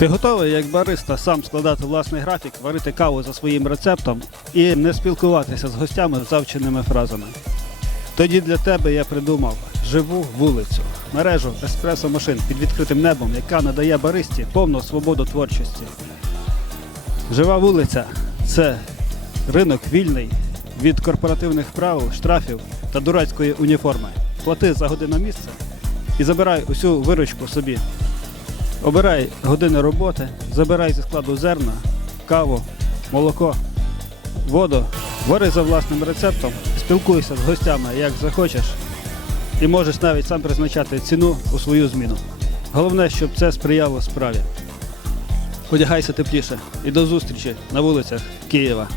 Ти готовий, як бариста, сам складати власний графік, варити каву за своїм рецептом і не спілкуватися з гостями завченими фразами? Тоді для тебе я придумав живу вулицю, мережу еспресо-машин під відкритим небом, яка надає баристі повну свободу творчості. Жива вулиця це ринок вільний від корпоративних правил, штрафів та дурацької уніформи. Плати за годину місце і забирай усю виручку собі. Обирай години роботи, забирай зі складу зерна, каву, молоко, воду, вари за власним рецептом, спілкуйся з гостями як захочеш, і можеш навіть сам призначати ціну у свою зміну. Головне, щоб це сприяло справі. Одягайся тепліше і до зустрічі на вулицях Києва.